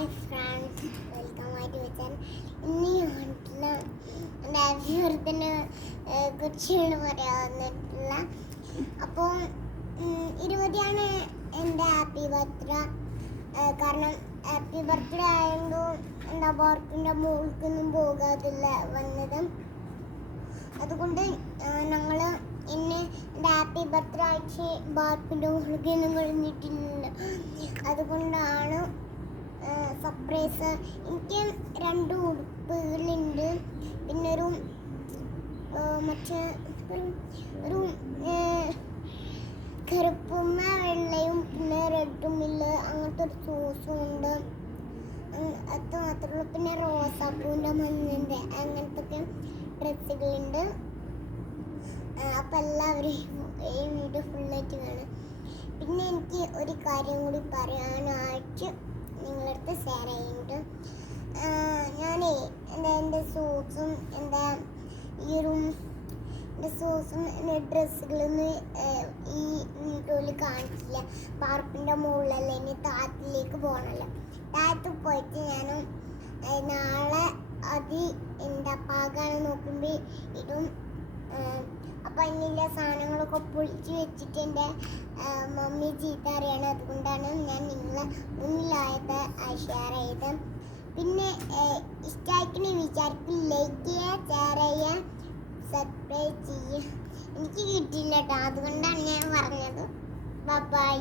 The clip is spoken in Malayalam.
Hi friends, welcome my to channel. ഇന്ന് ഞാൻ എൻ്റെ ഹാപ്പി ബർത്ത്ഡേനെ കുറിച്ചാണ് പറയാവുന്നിട്ടുള്ള. അപ്പോൾ 20 എൻ്റെ ഹാപ്പി ബർത്ത്ഡേ. കാരണം ഹാപ്പി ബർത്ത്ഡേ ആയതുകൊണ്ട് എന്താ പാർക്കിൻ്റെ മുകൾക്കൊന്നും പോകാതില്ല വന്നത്. അതുകൊണ്ട് ഞങ്ങൾ ഇന്ന് എൻ്റെ ഹാപ്പി ബർത്ത്ഡേ ആഴ്ച പാർക്കിൻ്റെ മുകൾക്കൊന്നും കഴിഞ്ഞിട്ടില്ല. അതുകൊണ്ടാണ് സർപ്രൈസ്. എനിക്ക് 2 ഉടുപ്പുകളുണ്ട്, പിന്നെ ഒരു ഒരു കറുപ്പും വെള്ളയും പിന്നെ റെഡും ഇല്ല, അങ്ങനത്തെ ഒരു ഷൂസും ഉണ്ട്. അത് മാത്രമല്ല, പിന്നെ റോസാപ്പൂവിൻ്റെ മഞ്ഞൻ്റെ അങ്ങനത്തെ ഡ്രസ്സുകളുണ്ട്. അപ്പം എല്ലാവരും ഈ വീഡിയോ ഫുള്ളായിട്ട് കാണാം. പിന്നെ എനിക്ക് ഒരു കാര്യം കൂടി പറയാനായിട്ട് നിങ്ങളുടെ അടുത്ത് ഷെയർ ചെയ്യുന്നുണ്ട്. ഞാനേ എൻ്റെ ഷൂസും എൻ്റെ എൻ്റെ ഡ്രസ്സുകളൊന്നും ഈ വീഡിയോയിൽ കാണിച്ചില്ല. പാർക്കിൻ്റെ മുകളിലല്ല, ഇനി താഴത്തിലേക്ക് പോകണമല്ലോ. താഴത്ത് പോയിട്ട് ഞാൻ നാളെ അത് എന്താ പാകാണ് നോക്കുമ്പോൾ ഇടും. അപ്പം അതിനുള്ള സാധനങ്ങളൊക്കെ പൊളിച്ച് വെച്ചിട്ട് എൻ്റെ മമ്മി ചീത്ത അറിയാണ്. അതുകൊണ്ടാണ് ഞാൻ നിങ്ങളെ മുന്നിലായത് ഷെയർ ചെയ്ത്. പിന്നെ ഇഷ്ടമായിക്കണേ വിചാരിക്കും ലൈക്ക് ചെയ്യുക, ഷെയർ ചെയ്യുക, സബ്സ്ക്രൈബ് ചെയ്യുക. എനിക്ക് കിട്ടില്ല കേട്ടോ, അതുകൊണ്ടാണ് ഞാൻ പറഞ്ഞത്. ബൈ.